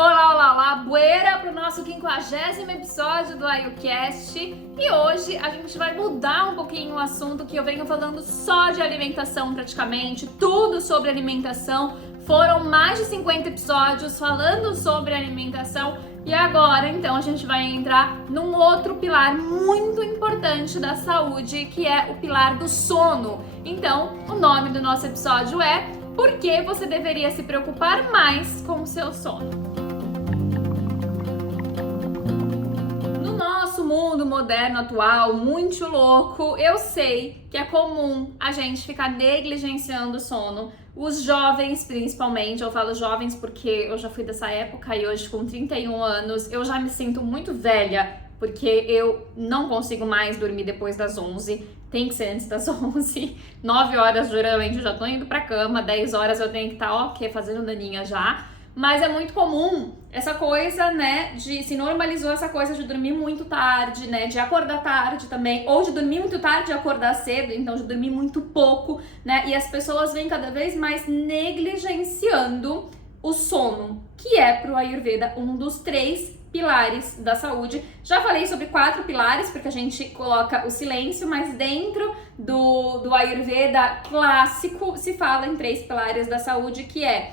Olá, olá, olá, bueira para o nosso 50º episódio do IUCast. E hoje a gente vai mudar um pouquinho o assunto, que eu venho falando só de alimentação praticamente, tudo sobre alimentação. Foram mais de 50 episódios falando sobre alimentação e agora então a gente vai entrar num outro pilar muito importante da saúde, que é o pilar do sono. Então, o nome do nosso episódio é Por que você deveria se preocupar mais com o seu sono? Mundo moderno atual, muito louco, eu sei que é comum a gente ficar negligenciando o sono. Os jovens, principalmente, eu falo jovens porque eu já fui dessa época e hoje com 31 anos eu já me sinto muito velha, porque eu não consigo mais dormir depois das 11, tem que ser antes das 11, 9 horas geralmente eu já tô indo pra cama, 10 horas eu tenho que estar, fazendo daninha já. Mas é muito comum essa coisa, né, se normalizou essa coisa de dormir muito tarde, né, de acordar tarde também, ou de dormir muito tarde e acordar cedo, então de dormir muito pouco, né, e as pessoas vêm cada vez mais negligenciando o sono, que é pro Ayurveda um dos 3 pilares da saúde. Já falei sobre 4 pilares, porque a gente coloca o silêncio, mas dentro do Ayurveda clássico se fala em 3 pilares da saúde, que é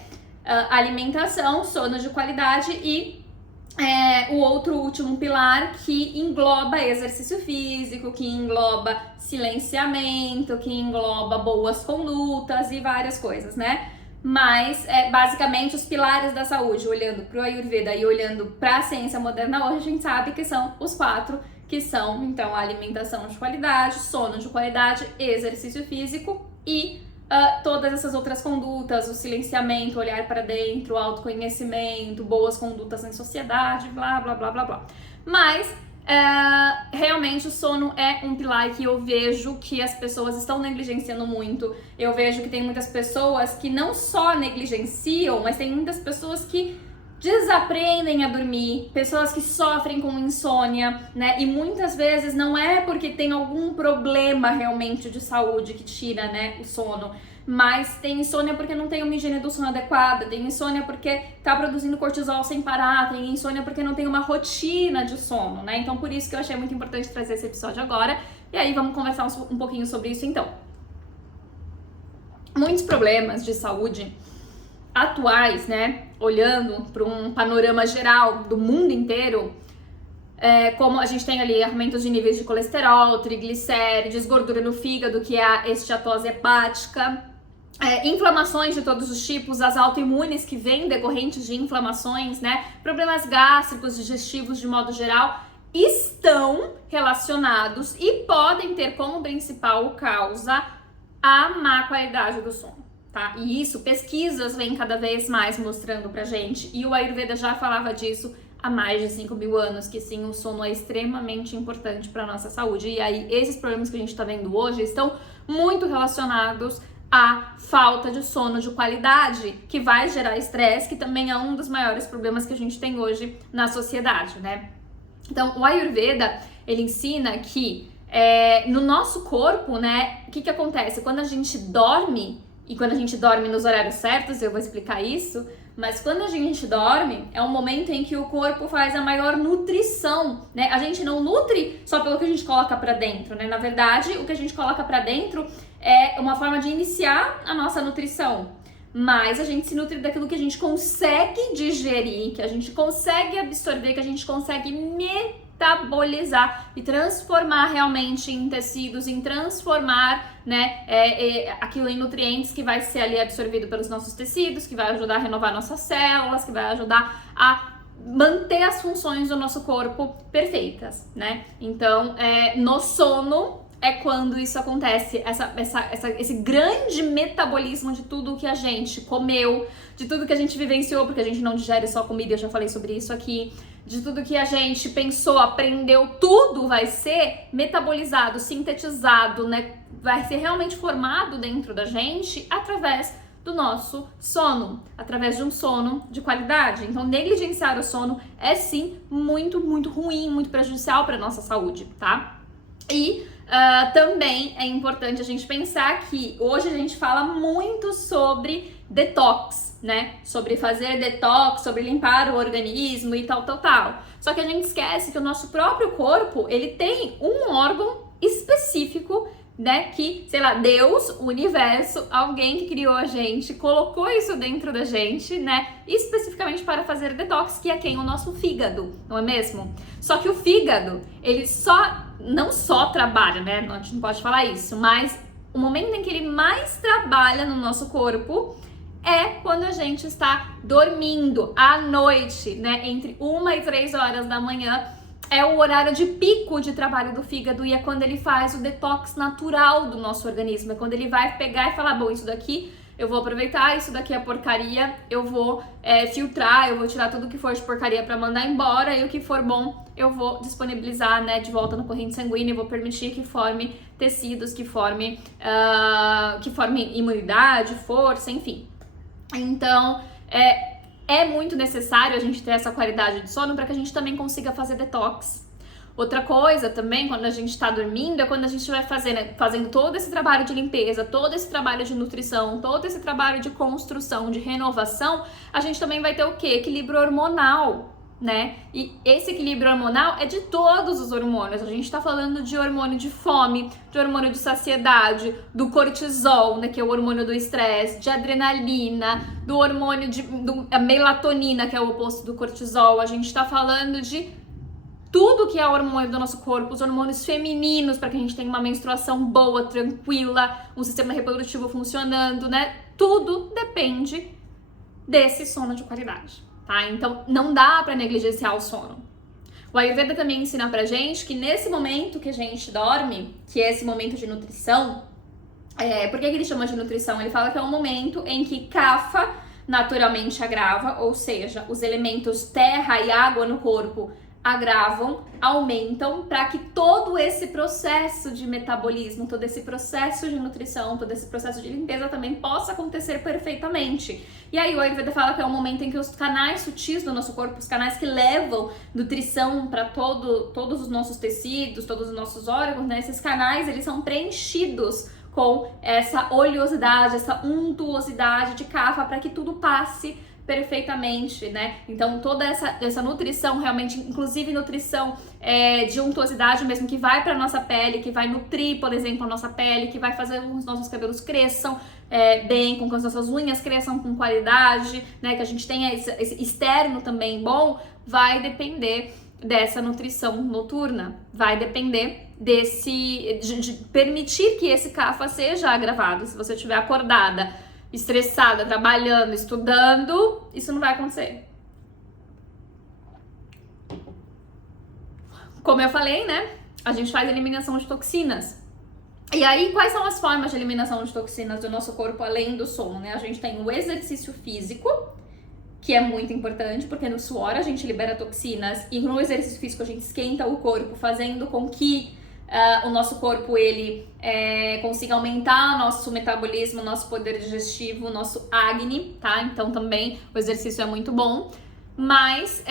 alimentação, sono de qualidade e o outro último pilar que engloba exercício físico, que engloba silenciamento, que engloba boas condutas e várias coisas, né? Mas, basicamente, os pilares da saúde, olhando para o Ayurveda e olhando para a ciência moderna hoje, a gente sabe que são os 4, que são, então, a alimentação de qualidade, sono de qualidade, exercício físico e todas essas outras condutas, o silenciamento, olhar para dentro, o autoconhecimento, boas condutas em sociedade, blá, blá, blá, blá, blá. Mas, realmente o sono é um pilar que eu vejo que as pessoas estão negligenciando muito. Eu vejo que tem muitas pessoas que não só negligenciam, mas tem muitas pessoas que desaprendem a dormir, pessoas que sofrem com insônia, né? E muitas vezes não é porque tem algum problema realmente de saúde que tira, né, o sono, mas tem insônia porque não tem uma higiene do sono adequada, tem insônia porque tá produzindo cortisol sem parar, tem insônia porque não tem uma rotina de sono, né? Então por isso que eu achei muito importante trazer esse episódio agora, e aí vamos conversar um pouquinho sobre isso então. Muitos problemas de saúde atuais, né, olhando para um panorama geral do mundo inteiro, como a gente tem ali aumentos de níveis de colesterol, triglicérides, gordura no fígado, que é a esteatose hepática, inflamações de todos os tipos, as autoimunes que vêm decorrentes de inflamações, né, problemas gástricos, digestivos de modo geral, estão relacionados e podem ter como principal causa a má qualidade do sono. Tá? E isso, pesquisas vêm cada vez mais mostrando pra gente, e o Ayurveda já falava disso há mais de 5.000 anos, que sim, o sono é extremamente importante para nossa saúde. E aí, esses problemas que a gente tá vendo hoje estão muito relacionados à falta de sono de qualidade, que vai gerar estresse, que também é um dos maiores problemas que a gente tem hoje na sociedade, né? Então, o Ayurveda, ele ensina que no nosso corpo, né, o que acontece? Quando a gente dorme, e quando a gente dorme nos horários certos, eu vou explicar isso, mas quando a gente dorme, é um momento em que o corpo faz a maior nutrição, né? A gente não nutre só pelo que a gente coloca pra dentro, né? Na verdade, o que a gente coloca pra dentro é uma forma de iniciar a nossa nutrição, mas a gente se nutre daquilo que a gente consegue digerir, que a gente consegue absorver, que a gente consegue metabolizar e transformar realmente em tecidos, em transformar, né, aquilo em nutrientes que vai ser ali absorvido pelos nossos tecidos, que vai ajudar a renovar nossas células, que vai ajudar a manter as funções do nosso corpo perfeitas, né? Então, no sono é quando isso acontece, esse grande metabolismo de tudo que a gente comeu, de tudo que a gente vivenciou, porque a gente não digere só comida, eu já falei sobre isso aqui, de tudo que a gente pensou, aprendeu, tudo vai ser metabolizado, sintetizado, né? Vai ser realmente formado dentro da gente através do nosso sono, através de um sono de qualidade. Então, negligenciar o sono é sim muito, muito ruim, muito prejudicial para a nossa saúde, tá? E também é importante a gente pensar que hoje a gente fala muito sobre detox, né? Sobre fazer detox, sobre limpar o organismo e tal. Só que a gente esquece que o nosso próprio corpo, ele tem um órgão específico, né, que, sei lá, Deus, o universo, alguém que criou a gente, colocou isso dentro da gente, né, especificamente para fazer detox, que é quem? O nosso fígado, não é mesmo? Só que o fígado, ele não só trabalha, né, a gente não pode falar isso, mas o momento em que ele mais trabalha no nosso corpo é quando a gente está dormindo à noite, né, entre 1 e 3 horas da manhã, é o horário de pico de trabalho do fígado e é quando ele faz o detox natural do nosso organismo. É quando ele vai pegar e falar, bom, isso daqui eu vou aproveitar, isso daqui é porcaria, eu vou filtrar, eu vou tirar tudo que for de porcaria para mandar embora e o que for bom eu vou disponibilizar, né, de volta na corrente sanguínea e vou permitir que forme tecidos, que forme imunidade, força, enfim. Então, é muito necessário a gente ter essa qualidade de sono para que a gente também consiga fazer detox. Outra coisa também, quando a gente está dormindo, é quando a gente vai fazendo todo esse trabalho de limpeza, todo esse trabalho de nutrição, todo esse trabalho de construção, de renovação, a gente também vai ter o quê? Equilíbrio hormonal, né? E esse equilíbrio hormonal é de todos os hormônios. A gente está falando de hormônio de fome, de hormônio de saciedade, do cortisol, né, que é o hormônio do estresse, de adrenalina, do hormônio da melatonina, que é o oposto do cortisol. A gente está falando de tudo que é hormônio do nosso corpo, os hormônios femininos, para que a gente tenha uma menstruação boa, tranquila, um sistema reprodutivo funcionando, né? Tudo depende desse sono de qualidade. Tá? Então, não dá para negligenciar o sono. O Ayurveda também ensina pra gente que nesse momento que a gente dorme, que é esse momento de nutrição, por que ele chama de nutrição? Ele fala que é um momento em que Kapha naturalmente agrava, ou seja, os elementos terra e água no corpo agravam, aumentam, para que todo esse processo de metabolismo, todo esse processo de nutrição, todo esse processo de limpeza também possa acontecer perfeitamente. E aí o Ayurveda fala que é um momento em que os canais sutis do nosso corpo, os canais que levam nutrição para todos os nossos tecidos, todos os nossos órgãos, né? Esses canais, eles são preenchidos com essa oleosidade, essa untuosidade de Kapha, para que tudo passe perfeitamente, né? Então toda essa nutrição realmente, inclusive nutrição de untuosidade mesmo, que vai para nossa pele, que vai nutrir, por exemplo, a nossa pele, que vai fazer com que os nossos cabelos cresçam bem, com que as nossas unhas cresçam com qualidade, né? Que a gente tenha esse externo também bom, vai depender dessa nutrição noturna, vai depender de permitir que esse Kapha seja agravado. Se você estiver acordada, estressada, trabalhando, estudando, isso não vai acontecer. Como eu falei, né? A gente faz eliminação de toxinas. E aí, quais são as formas de eliminação de toxinas do nosso corpo além do sono, né? A gente tem o exercício físico, que é muito importante, porque no suor a gente libera toxinas e no exercício físico a gente esquenta o corpo, fazendo com que o nosso corpo ele consiga aumentar nosso metabolismo, nosso poder digestivo, nosso Agni, tá? Então também o exercício é muito bom, mas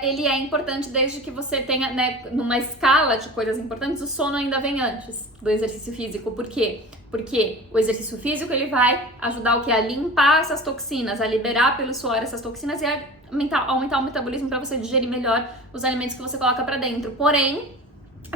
ele é importante desde que você tenha, né, numa escala de coisas importantes, o sono ainda vem antes do exercício físico. Por quê? Porque o exercício físico ele vai ajudar o que? A limpar essas toxinas, a liberar pelo suor essas toxinas e a aumentar o metabolismo para você digerir melhor os alimentos que você coloca para dentro. Porém,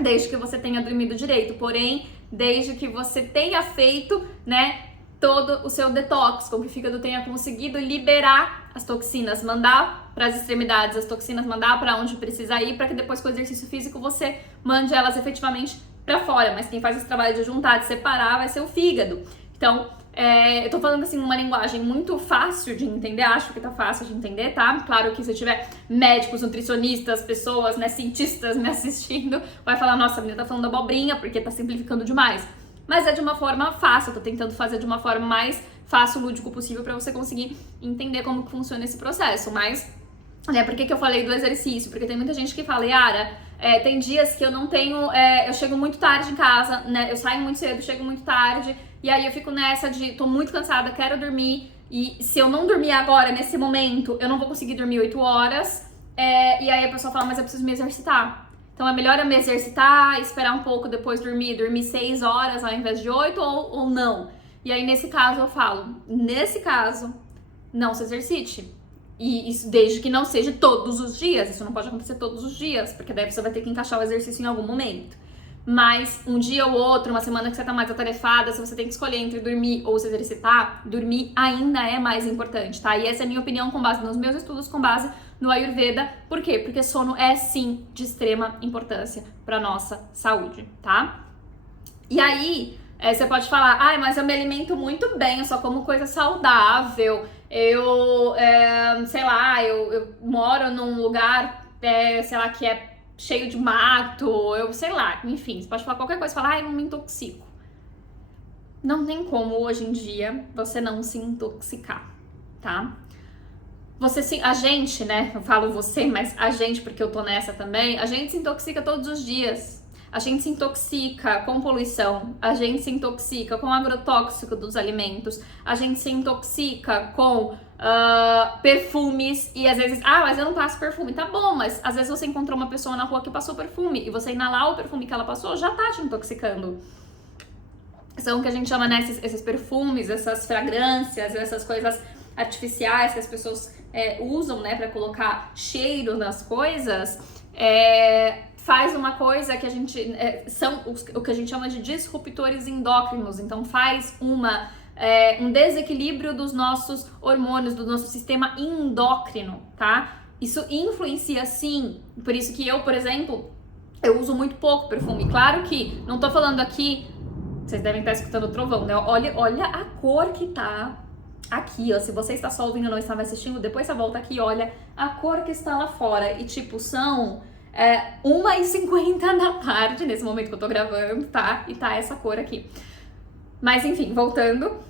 desde que você tenha dormido direito, porém, desde que você tenha feito, né, todo o seu detox, com que o fígado tenha conseguido liberar as toxinas, mandar para as extremidades as toxinas, mandar para onde precisa ir, para que depois com o exercício físico você mande elas efetivamente para fora. Mas quem faz esse trabalho de juntar, de separar, vai ser o fígado. Então, eu tô falando assim numa linguagem muito fácil de entender, acho que tá fácil de entender, tá? Claro que se tiver médicos, nutricionistas, pessoas, né, cientistas me assistindo, vai falar, nossa, a menina tá falando abobrinha porque tá simplificando demais. Mas é de uma forma fácil, eu tô tentando fazer de uma forma mais fácil, lúdico possível pra você conseguir entender como que funciona esse processo. Mas, né, por que eu falei do exercício? Porque tem muita gente que fala, Yara, tem dias que eu não tenho, eu chego muito tarde em casa, né, eu saio muito cedo, chego muito tarde, e aí eu fico nessa de, tô muito cansada, quero dormir, e se eu não dormir agora, nesse momento, eu não vou conseguir dormir 8 horas, e aí a pessoa fala, mas eu preciso me exercitar. Então é melhor eu me exercitar, esperar um pouco, depois dormir 6 horas ao invés de 8 ou não. E aí nesse caso eu falo, nesse caso, não se exercite. E isso desde que não seja todos os dias. Isso não pode acontecer todos os dias, porque daí você vai ter que encaixar o exercício em algum momento. Mas um dia ou outro, uma semana que você tá mais atarefada, se você tem que escolher entre dormir ou se exercitar, dormir ainda é mais importante, tá? E essa é a minha opinião com base nos meus estudos, com base no Ayurveda. Por quê? Porque sono é sim de extrema importância pra nossa saúde, tá? E aí, você pode falar, mas eu me alimento muito bem, eu só como coisa saudável, sei lá, eu moro num lugar, sei lá, que é cheio de mato, sei lá, enfim, você pode falar qualquer coisa, falar, eu não me intoxico. Não tem como, hoje em dia, você não se intoxicar, tá? A gente, né, eu falo você, mas a gente, porque eu tô nessa também, a gente se intoxica todos os dias. A gente se intoxica com poluição, a gente se intoxica com o agrotóxico dos alimentos, a gente se intoxica com perfumes e às vezes, mas eu não passo perfume, tá bom, mas às vezes você encontrou uma pessoa na rua que passou perfume e você inalar o perfume que ela passou já tá te intoxicando. São o que a gente chama, né, esses perfumes, essas fragrâncias, essas coisas artificiais que as pessoas usam, né, pra colocar cheiro nas coisas, faz uma coisa que a gente, são o que a gente chama de disruptores endócrinos, então faz um desequilíbrio dos nossos hormônios, do nosso sistema endócrino, tá? Isso influencia sim, por isso que eu, por exemplo, eu uso muito pouco perfume. Claro que, não tô falando aqui, vocês devem estar escutando o trovão, né? Olha a cor que tá aqui, ó, se você está só ouvindo ou não estava assistindo, depois você volta aqui e olha a cor que está lá fora, e tipo, são 1h50 da tarde, nesse momento que eu tô gravando, tá? E tá essa cor aqui. Mas enfim, voltando,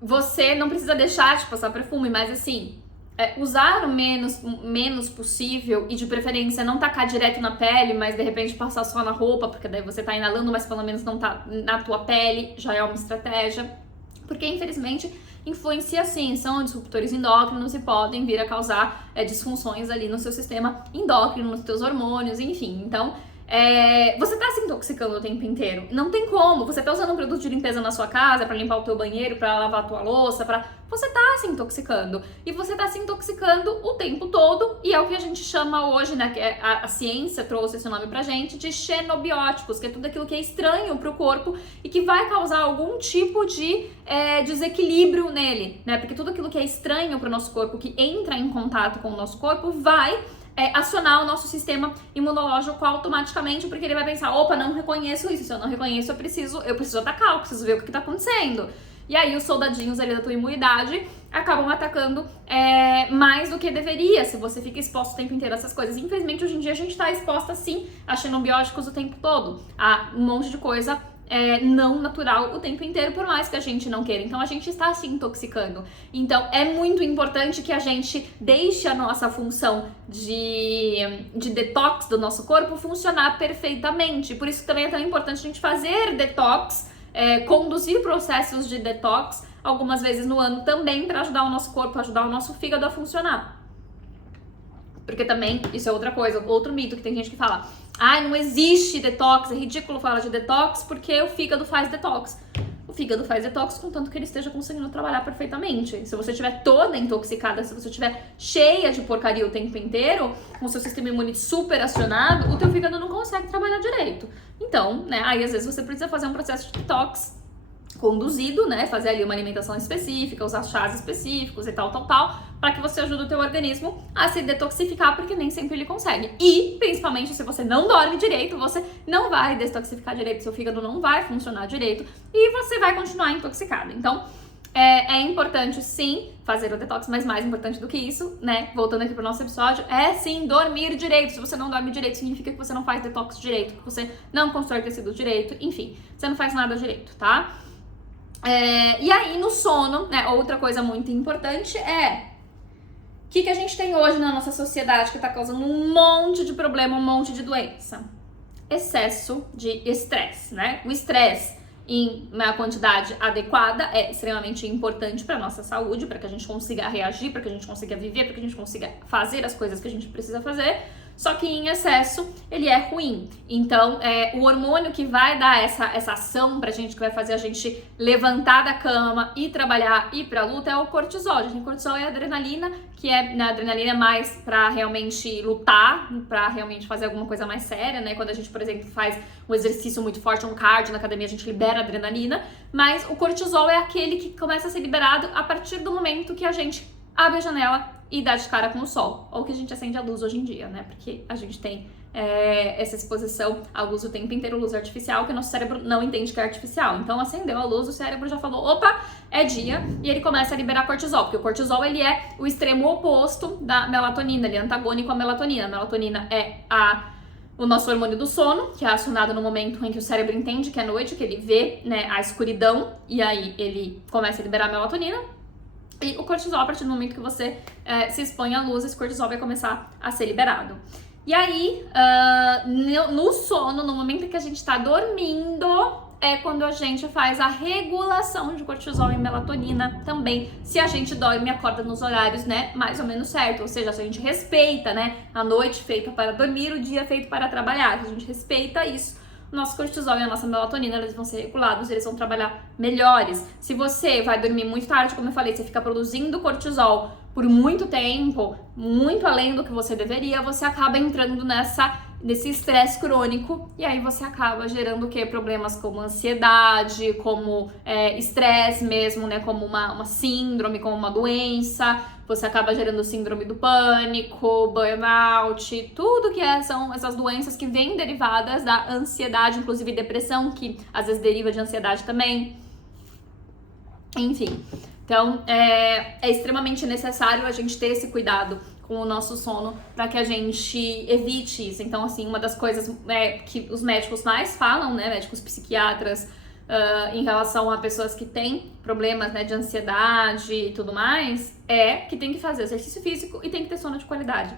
você não precisa deixar de passar perfume, mas assim, usar o menos possível e de preferência não tacar direto na pele, mas de repente passar só na roupa, porque daí você tá inalando, mas pelo menos não tá na tua pele, já é uma estratégia. Porque infelizmente influencia sim, são disruptores endócrinos e podem vir a causar disfunções ali no seu sistema endócrino, nos seus hormônios, enfim. Então, você tá se intoxicando o tempo inteiro. Não tem como. Você tá usando um produto de limpeza na sua casa pra limpar o teu banheiro, pra lavar a tua louça, você tá se intoxicando. E você tá se intoxicando o tempo todo, e é o que a gente chama hoje, né, que a ciência trouxe esse nome pra gente, de xenobióticos, que é tudo aquilo que é estranho pro corpo e que vai causar algum tipo de desequilíbrio nele, né? Porque tudo aquilo que é estranho pro nosso corpo, que entra em contato com o nosso corpo, vai acionar o nosso sistema imunológico automaticamente, porque ele vai pensar, opa, não reconheço isso, se eu não reconheço, eu preciso atacar, eu preciso ver o que tá acontecendo. E aí os soldadinhos ali da tua imunidade acabam atacando mais do que deveria, se você fica exposto o tempo inteiro a essas coisas. Infelizmente, hoje em dia, a gente tá exposta, sim, a xenobióticos o tempo todo, a um monte de coisa não natural o tempo inteiro, por mais que a gente não queira. Então, a gente está se intoxicando. Então, é muito importante que a gente deixe a nossa função de detox do nosso corpo funcionar perfeitamente. Por isso também é tão importante a gente fazer detox, conduzir processos de detox algumas vezes no ano também, para ajudar o nosso corpo, ajudar o nosso fígado a funcionar. Porque também, isso é outra coisa, outro mito que tem gente que fala, não existe detox, é ridículo falar de detox porque o fígado faz detox. O fígado faz detox contanto que ele esteja conseguindo trabalhar perfeitamente. Se você estiver toda intoxicada, se você estiver cheia de porcaria o tempo inteiro, com o seu sistema imune super acionado, o teu fígado não consegue trabalhar direito. Então, né, aí às vezes você precisa fazer um processo de detox conduzido, né, fazer ali uma alimentação específica, usar chás específicos e tal, para que você ajude o teu organismo a se detoxificar, porque nem sempre ele consegue. E, principalmente, se você não dorme direito, você não vai detoxificar direito, seu fígado não vai funcionar direito e você vai continuar intoxicado. Então, é importante, sim, fazer o detox, mas mais importante do que isso, né, voltando aqui pro nosso episódio, sim, dormir direito. Se você não dorme direito, significa que você não faz detox direito, que você não constrói tecido direito, enfim, você não faz nada direito, tá? E aí, no sono, né, outra coisa muito importante o que a gente tem hoje na nossa sociedade que tá causando um monte de problema, um monte de doença? Excesso de estresse, né? O estresse em uma quantidade adequada é extremamente importante para nossa saúde, para que a gente consiga reagir, para que a gente consiga viver, para que a gente consiga fazer as coisas que a gente precisa fazer. Só que em excesso ele é ruim. Então, o hormônio que vai dar essa ação pra gente, que vai fazer a gente levantar da cama e trabalhar, ir pra luta, é o cortisol. Gente, o cortisol é a adrenalina, que a adrenalina é mais pra realmente lutar, pra realmente fazer alguma coisa mais séria, né? Quando a gente, por exemplo, faz um exercício muito forte, um cardio na academia, a gente libera adrenalina. Mas o cortisol é aquele que começa a ser liberado a partir do momento que a gente abre a janela e dá de cara com o sol, ou que a gente acende a luz hoje em dia, né? Porque a gente tem essa exposição à luz o tempo inteiro, luz artificial, que o nosso cérebro não entende que é artificial. Então, acendeu a luz, o cérebro já falou, opa, é dia, e ele começa a liberar cortisol, porque o cortisol, ele é o extremo oposto da melatonina, ele é antagônico à melatonina. A melatonina é o nosso hormônio do sono, que é acionado no momento em que o cérebro entende que é noite, que ele vê, né, a escuridão, e aí ele começa a liberar a melatonina. E o cortisol, a partir do momento que você se expõe à luz, esse cortisol vai começar a ser liberado. E aí, no sono, no momento que a gente tá dormindo, é quando a gente faz a regulação de cortisol e melatonina também. Se a gente dorme e acorda nos horários, né, mais ou menos certo. Ou seja, se a gente respeita, né, a noite feita para dormir, o dia feito para trabalhar. Se a gente respeita isso, nosso cortisol e a nossa melatonina, eles vão ser regulados, eles vão trabalhar melhores. Se você vai dormir muito tarde, como eu falei, você fica produzindo cortisol por muito tempo, muito além do que você deveria, você acaba entrando nesse estresse crônico, e aí você acaba gerando o quê? Problemas como ansiedade, como estresse mesmo, né? Como uma síndrome, como uma doença. Você acaba gerando síndrome do pânico, burnout, tudo que são essas doenças que vêm derivadas da ansiedade, inclusive depressão, que às vezes deriva de ansiedade também. Enfim, então é extremamente necessário a gente ter esse cuidado com o nosso sono para que a gente evite isso. Então, assim, uma das coisas que os médicos mais falam, né, médicos psiquiatras, em relação a pessoas que têm problemas, né, de ansiedade e tudo mais, é que tem que fazer exercício físico e tem que ter sono de qualidade.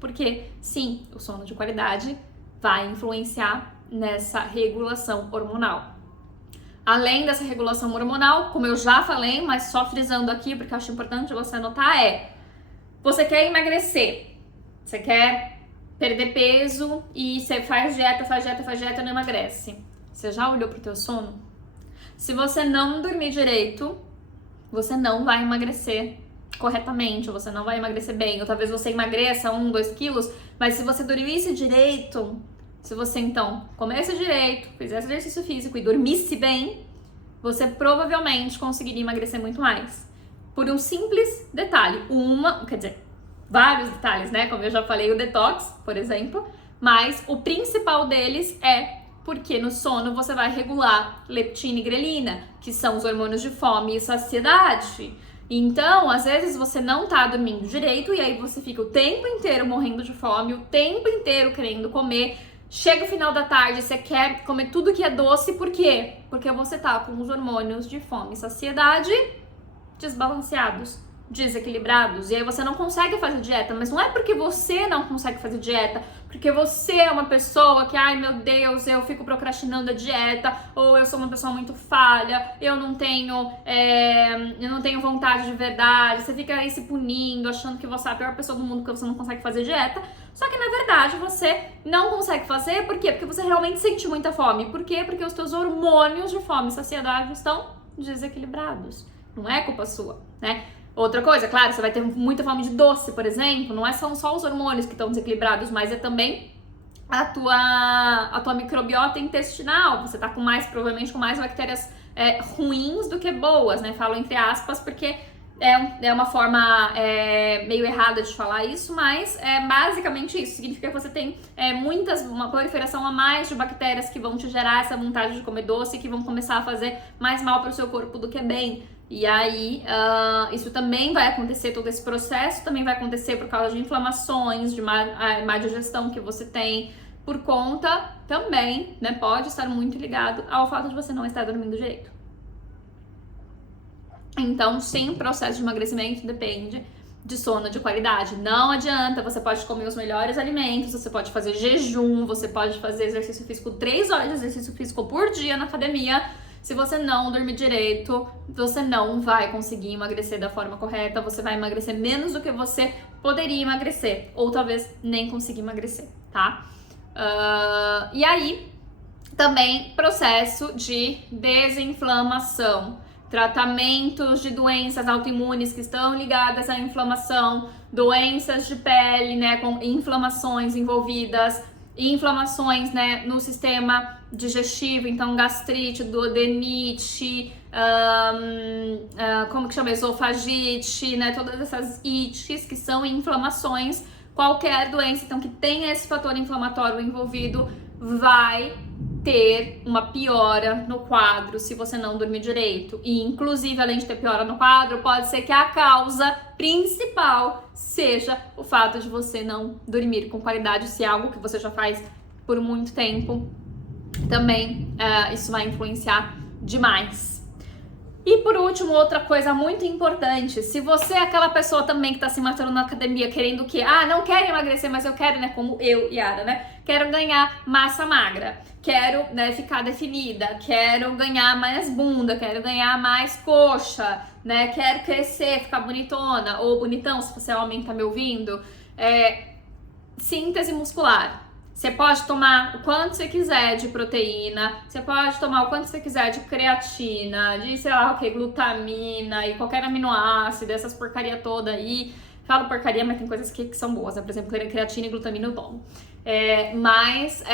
Porque, sim, o sono de qualidade vai influenciar nessa regulação hormonal. Além dessa regulação hormonal, como eu já falei, mas só frisando aqui, porque eu acho importante você anotar, você quer emagrecer, você quer perder peso e você faz dieta e não emagrece. Você já olhou pro teu sono? Se você não dormir direito, você não vai emagrecer corretamente, ou você não vai emagrecer bem, ou talvez você emagreça 1, 2 quilos, mas se você dormisse direito, se você então comesse direito, fizesse exercício físico e dormisse bem, você provavelmente conseguiria emagrecer muito mais. Por um simples detalhe, vários detalhes, né? Como eu já falei, o detox, por exemplo, mas o principal deles é porque no sono você vai regular leptina e grelina, que são os hormônios de fome e saciedade. Então, às vezes você não tá dormindo direito e aí você fica o tempo inteiro morrendo de fome, o tempo inteiro querendo comer. Chega o final da tarde, você quer comer tudo que é doce, por quê? Porque você tá com os hormônios de fome e saciedade desbalanceados, desequilibrados, e aí você não consegue fazer dieta, mas não é porque você não consegue fazer dieta, porque você é uma pessoa que, ai meu Deus, eu fico procrastinando a dieta, ou eu sou uma pessoa muito falha, eu não tenho vontade de verdade, você fica aí se punindo, achando que você é a pior pessoa do mundo, que você não consegue fazer dieta, só que na verdade você não consegue fazer, por quê? Porque você realmente sente muita fome, por quê? Porque os teus hormônios de fome e saciedade estão desequilibrados. Não é culpa sua, né? Outra coisa, claro, você vai ter muita fome de doce, por exemplo, não são só os hormônios que estão desequilibrados, mas é também a tua microbiota intestinal. Você tá provavelmente com mais bactérias ruins do que boas, né? Falo entre aspas, porque é uma forma meio errada de falar isso, mas é basicamente isso. Significa que você tem uma proliferação a mais de bactérias que vão te gerar essa vontade de comer doce, que vão começar a fazer mais mal para o seu corpo do que bem. E aí, isso também vai acontecer, todo esse processo também vai acontecer por causa de inflamações, de má digestão que você tem, por conta também, né, pode estar muito ligado ao fato de você não estar dormindo direito. Então, sim, o processo de emagrecimento depende de sono de qualidade. Não adianta, você pode comer os melhores alimentos, você pode fazer jejum, você pode fazer exercício físico, 3 horas de exercício físico por dia na academia. Se você não dormir direito, você não vai conseguir emagrecer da forma correta, você vai emagrecer menos do que você poderia emagrecer, ou talvez nem conseguir emagrecer, tá? E aí, também processo de desinflamação, tratamentos de doenças autoimunes que estão ligadas à inflamação, doenças de pele, né, com inflamações envolvidas, inflamações, né, no sistema digestivo, então gastrite, duodenite, como que chama? Esofagite, né, todas essas ites que são inflamações, qualquer doença então que tenha esse fator inflamatório envolvido vai ter uma piora no quadro se você não dormir direito. E inclusive, além de ter piora no quadro, pode ser que a causa principal seja o fato de você não dormir com qualidade, se é algo que você já faz por muito tempo. Também isso vai influenciar demais. E por último, outra coisa muito importante, se você é aquela pessoa também que tá se matando na academia querendo o quê? Não quero emagrecer, mas eu quero, né, como eu, Yara, né, quero ganhar massa magra, quero, né, ficar definida, quero ganhar mais bunda, quero ganhar mais coxa, né, quero crescer, ficar bonitona ou bonitão, se você é homem tá me ouvindo, síntese muscular. Você pode tomar o quanto você quiser de proteína, você pode tomar o quanto você quiser de creatina, de, sei lá, glutamina e qualquer aminoácido, essas porcaria toda aí. Falo porcaria, mas tem coisas que são boas, né? Por exemplo, creatina e glutamina eu tomo. Mas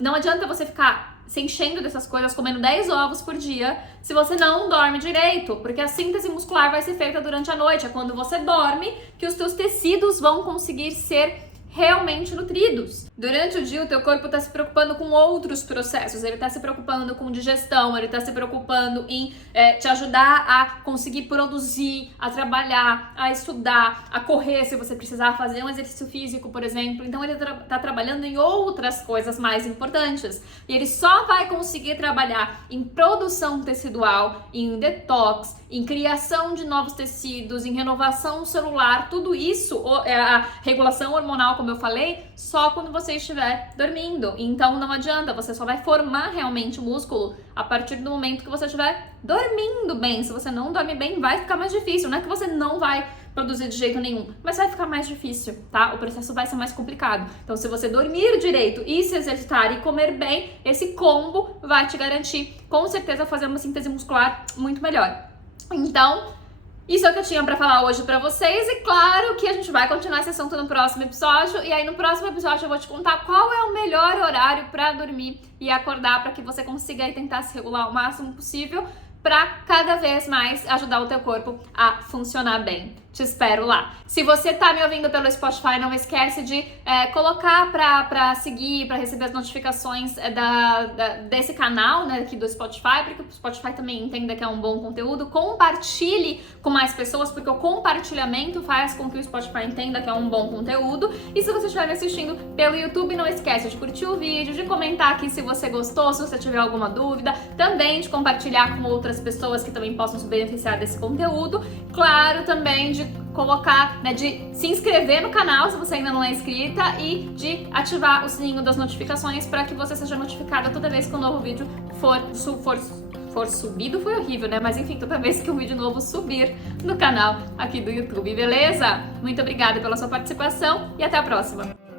não adianta você ficar se enchendo dessas coisas, comendo 10 ovos por dia, se você não dorme direito, porque a síntese muscular vai ser feita durante a noite. É quando você dorme que os teus tecidos vão conseguir ser realmente nutridos. Durante o dia, o teu corpo está se preocupando com outros processos, ele está se preocupando com digestão, ele está se preocupando em te ajudar a conseguir produzir, a trabalhar, a estudar, a correr, se você precisar fazer um exercício físico, por exemplo. Então, ele está trabalhando em outras coisas mais importantes. E ele só vai conseguir trabalhar em produção tecidual, em detox, em criação de novos tecidos, em renovação celular, tudo isso, a regulação hormonal, como eu falei, só quando você estiver dormindo. Então não adianta, você só vai formar realmente o músculo a partir do momento que você estiver dormindo bem. Se você não dorme bem, vai ficar mais difícil. Não é que você não vai produzir de jeito nenhum, mas vai ficar mais difícil, tá? O processo vai ser mais complicado. Então, se você dormir direito e se exercitar e comer bem, esse combo vai te garantir, com certeza, fazer uma síntese muscular muito melhor. Então, isso é o que eu tinha pra falar hoje pra vocês, e claro que a gente vai continuar esse assunto no próximo episódio, e aí no próximo episódio eu vou te contar qual é o melhor horário pra dormir e acordar, pra que você consiga aí tentar se regular o máximo possível, pra cada vez mais ajudar o teu corpo a funcionar bem. Te espero lá. Se você tá me ouvindo pelo Spotify, não esquece de colocar pra seguir, pra receber as notificações desse canal, né, aqui do Spotify, porque o Spotify também entenda que é um bom conteúdo. Compartilhe com mais pessoas, porque o compartilhamento faz com que o Spotify entenda que é um bom conteúdo. E se você estiver me assistindo pelo YouTube, não esquece de curtir o vídeo, de comentar aqui se você gostou, se você tiver alguma dúvida, também de compartilhar com outras pessoas que também possam se beneficiar desse conteúdo. Claro, também de colocar, né, de se inscrever no canal se você ainda não é inscrita e de ativar o sininho das notificações para que você seja notificada toda vez que um novo vídeo for subido, foi horrível, né? Mas enfim, toda vez que um vídeo novo subir no canal aqui do YouTube, beleza? Muito obrigada pela sua participação e até a próxima!